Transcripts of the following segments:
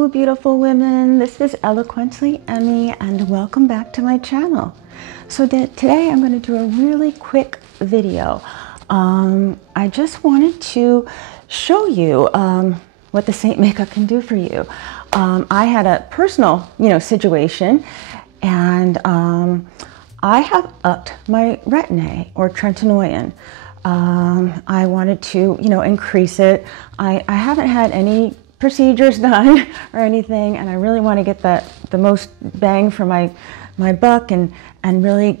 Hello beautiful women, this is Eloquently Emmie and welcome back to my channel. So today I'm going to do a really quick video. I just wanted to show you what the SEINT Makeup can do for you. I had a personal situation, and I have upped my retin-A or tretinoin. I wanted to increase it. I haven't had any procedures done or anything, and I really want to get the most bang for my buck and really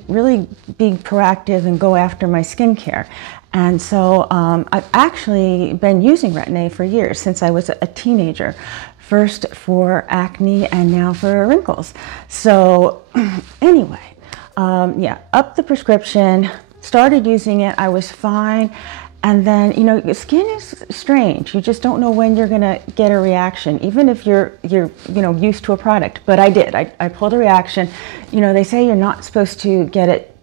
be proactive and go after my skincare. And so I've actually been using retin-A for years, since I was a teenager, first for acne and now for wrinkles. So anyway, yeah, up the prescription, started using it, I was fine. And then, skin is strange. You just don't know when you're gonna get a reaction, even if you're used to a product. But I did. I pulled a reaction. They say you're not supposed to get it,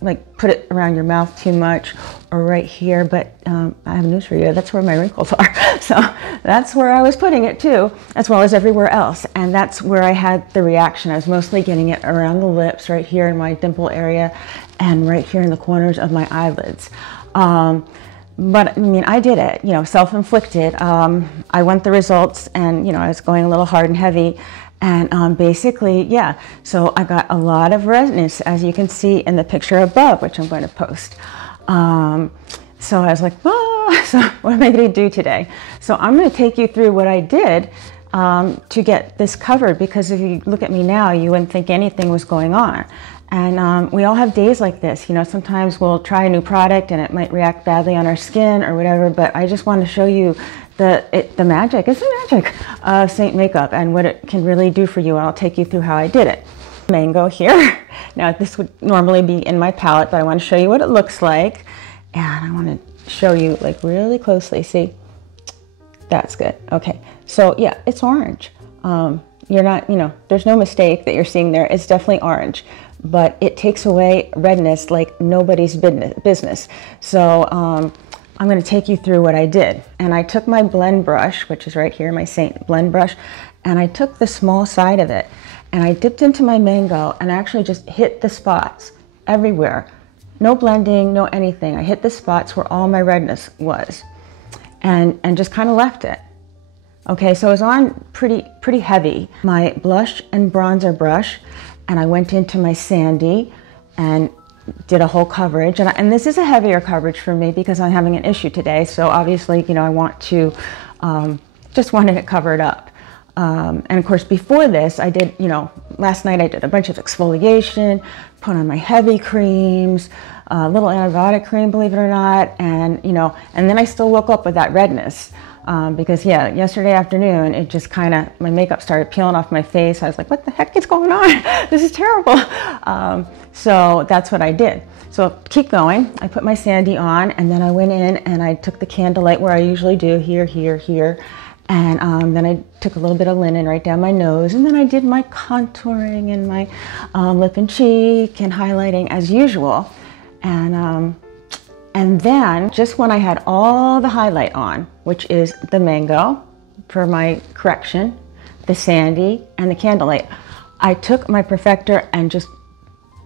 like put it around your mouth too much or right here. But I have news for you. That's where my wrinkles are. So that's where I was putting it too, as well as everywhere else. And that's where I had the reaction. I was mostly getting it around the lips, right here in my dimple area, and right here in the corners of my eyelids. But I mean, I did it, self-inflicted. I want the results, and I was going a little hard and heavy, and basically, yeah. So I got a lot of redness, as you can see in the picture above, which I'm going to post. So I was like, oh, so what am I going to do today? So I'm going to take you through what I did to get this covered, because if you look at me now, you wouldn't think anything was going on. And we all have days like this. Sometimes we'll try a new product and it might react badly on our skin or whatever, but I just want to show you the magic, it's the magic of SEINT Makeup and what it can really do for you. I'll take you through how I did it. Mango here. Now this would normally be in my palette, but I want to show you what it looks like. And I want to show you like really closely. See, that's good. Okay, so yeah, it's orange. You're not, there's no mistake that you're seeing there. It's definitely orange. But it takes away redness like nobody's business. So I'm going to take you through what I did. And I took my blend brush, which is right here, my SEINT blend brush, and I took the small side of it, and I dipped into my mango and actually just hit the spots everywhere. No blending, no anything. I hit the spots where all my redness was, and just kind of left it. Okay, so it was on pretty heavy. My blush and bronzer brush, and I went into my sandy and did a whole coverage. And this is a heavier coverage for me because I'm having an issue today. So obviously, I want to, just wanted it covered up. And of course, before this, I did, last night I did a bunch of exfoliation, put on my heavy creams, a little antibiotic cream, believe it or not. And, and then I still woke up with that redness. Because yeah, yesterday afternoon, it just my makeup started peeling off my face. I was like, what the heck is going on? This is terrible. So that's what I did. So keep going. I put my sandy on, and then I went in and I took the candlelight where I usually do, here, here, here. And then I took a little bit of linen right down my nose, and then I did my contouring and my lip and cheek and highlighting as usual. And then, just when I had all the highlight on, which is the mango for my correction, the sandy, and the candlelight, I took my perfector and just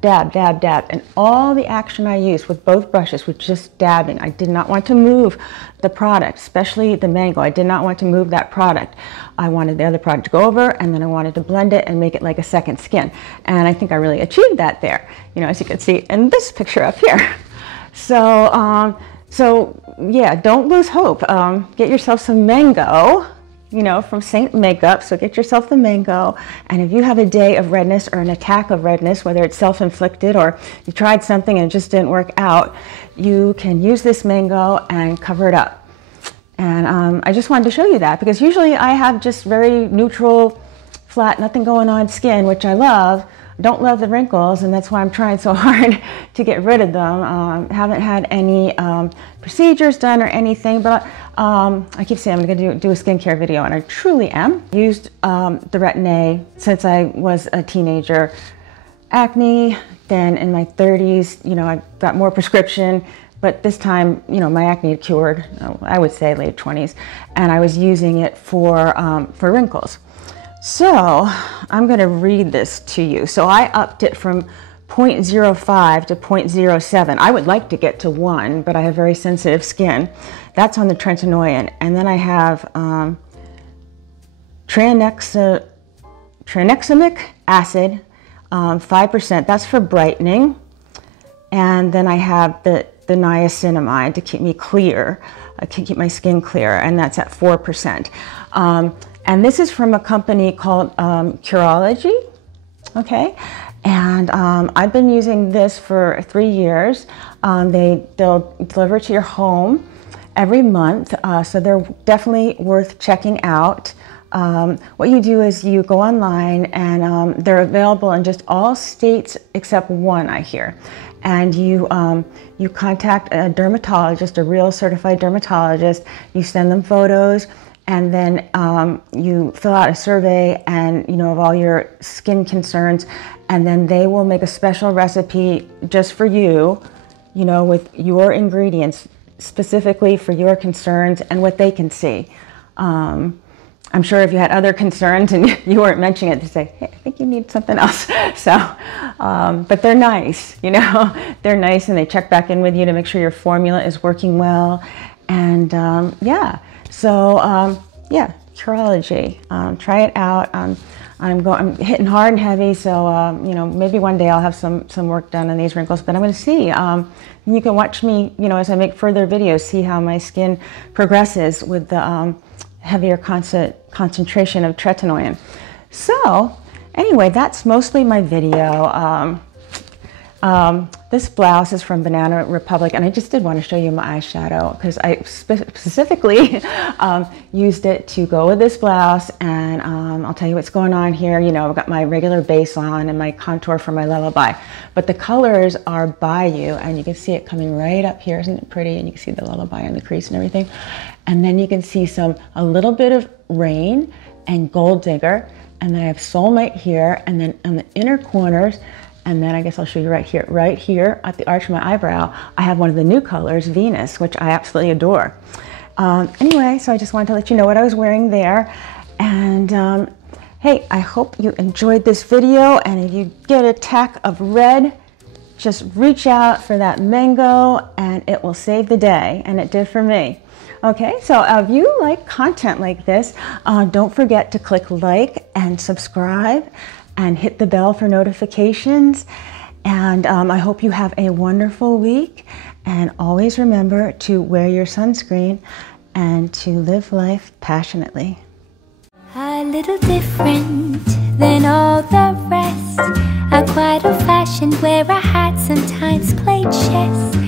dab, dab, dab. And all the action I used with both brushes was just dabbing. I did not want to move the product, especially the mango. I did not want to move that product. I wanted the other product to go over, and then I wanted to blend it and make it like a second skin. And I think I really achieved that there, as you can see in this picture up here. So, yeah, don't lose hope. Get yourself some mango, from SEINT Makeup. So get yourself the mango. And if you have a day of redness or an attack of redness, whether it's self-inflicted or you tried something and it just didn't work out, you can use this mango and cover it up. And I just wanted to show you that, because usually I have just very neutral, flat, nothing going on skin, which I love. Don't love the wrinkles, and that's why I'm trying so hard to get rid of them. Haven't had any procedures done or anything, but I keep saying I'm going to do a skincare video, and I truly am. Used the retin-A since I was a teenager. Acne, then in my 30s, I got more prescription, but this time, my acne had cured, I would say late 20s, and I was using it for wrinkles. So I'm going to read this to you. So I upped it from 0.05 to 0.07. I would like to get to 1, but I have very sensitive skin. That's on the tretinoin. And then I have tranexamic acid, 5%. That's for brightening. And then I have the niacinamide to keep me clear. I can keep my skin clear, and that's at 4%. And this is from a company called CUROLOGY, okay? And I've been using this for 3 years. They'll deliver to your home every month, so they're definitely worth checking out. What you do is you go online, and they're available in just all states except one, I hear. And you contact a dermatologist, a real certified dermatologist. You send them photos, and then you fill out a survey, and of all your skin concerns, and then they will make a special recipe just for you, with your ingredients specifically for your concerns and what they can see. I'm sure if you had other concerns and you weren't mentioning it, to say, hey, I think you need something else. So, but they're nice, they're nice, and they check back in with you to make sure your formula is working well. And yeah, so yeah, CUROLOGY, try it out. I'm hitting hard and heavy, so maybe one day I'll have some work done on these wrinkles, but I'm going to see. You can watch me, as I make further videos, see how my skin progresses with the heavier concentration of tretinoin. So anyway, that's mostly my video. This blouse is from Banana Republic, and I just did want to show you my eyeshadow because I specifically used it to go with this blouse, and I'll tell you what's going on here. I've got my regular base on and my contour for my Lullaby, but the colors are Bayou, and you can see it coming right up here. Isn't it pretty? And you can see the Lullaby and the crease and everything. And then you can see a little bit of Rain and Gold Digger, and then I have Soulmate here, and then on the inner corners, and then I guess I'll show you right here at the arch of my eyebrow, I have one of the new colors, Venus, which I absolutely adore. Anyway, so I just wanted to let you know what I was wearing there. And hey, I hope you enjoyed this video, and if you get a tack of red, just reach out for that mango and it will save the day, and it did for me. Okay, so if you like content like this, don't forget to click like and subscribe and hit the bell for notifications. And I hope you have a wonderful week, and always remember to wear your sunscreen and to live life passionately. A little different than all the rest. I'm quite old-fashioned, wear a hat, sometimes play chess.